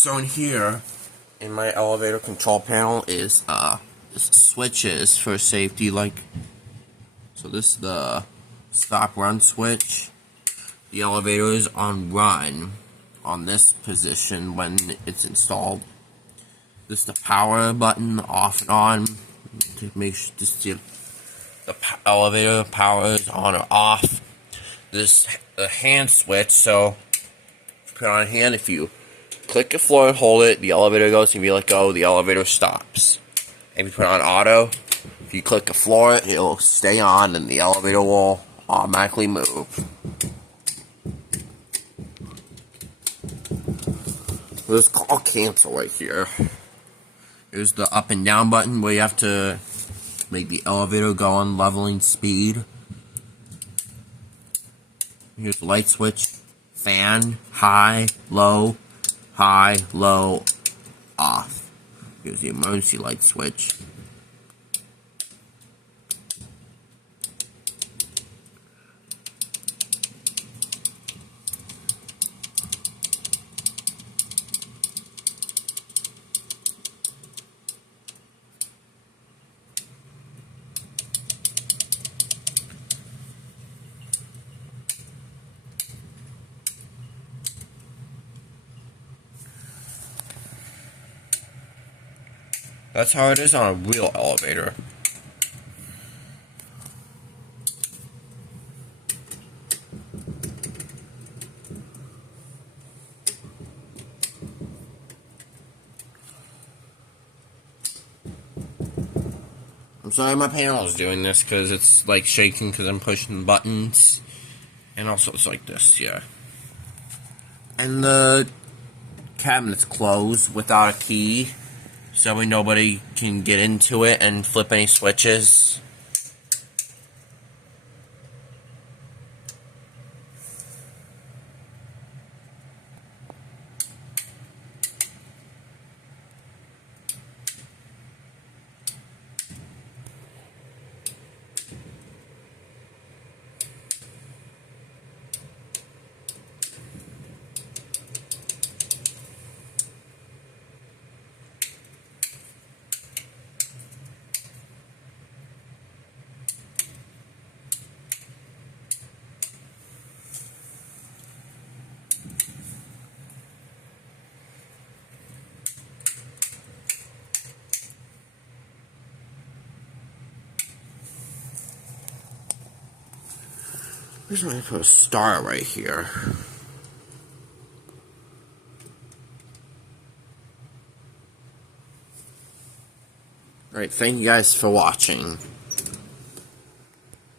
So in here, in my elevator control panel is switches for safety. So this is the stop run switch. The elevator is on run on this position when it's installed. This is the power button, off and on, to make sure to see the elevator power is on or off. This the hand switch, so put it on hand. If you click the floor and hold it, the elevator goes. If you let go, the elevator stops. If you put it on auto, if you click the floor, it'll stay on and the elevator will automatically move. There's call cancel right here. Here's the up and down button where you have to make the elevator go on leveling speed. Here's the light switch, fan, high, low, off. Here's the emergency light switch. That's how it is on a real elevator. I'm sorry my panel is doing this because it's like shaking because I'm pushing buttons. And also it's like this, yeah. And the cabinet's closed without a key, so nobody can get into it and flip any switches. Where's my put a star right here? Alright, thank you guys for watching.